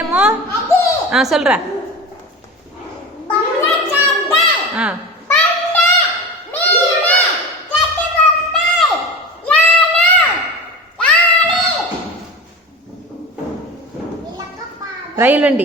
என்னமோ ஆ சொல்ற ஆ ரயில் வண்டி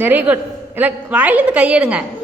வெரி குட் இல்லை வாயிலிருந்து கையெடுங்க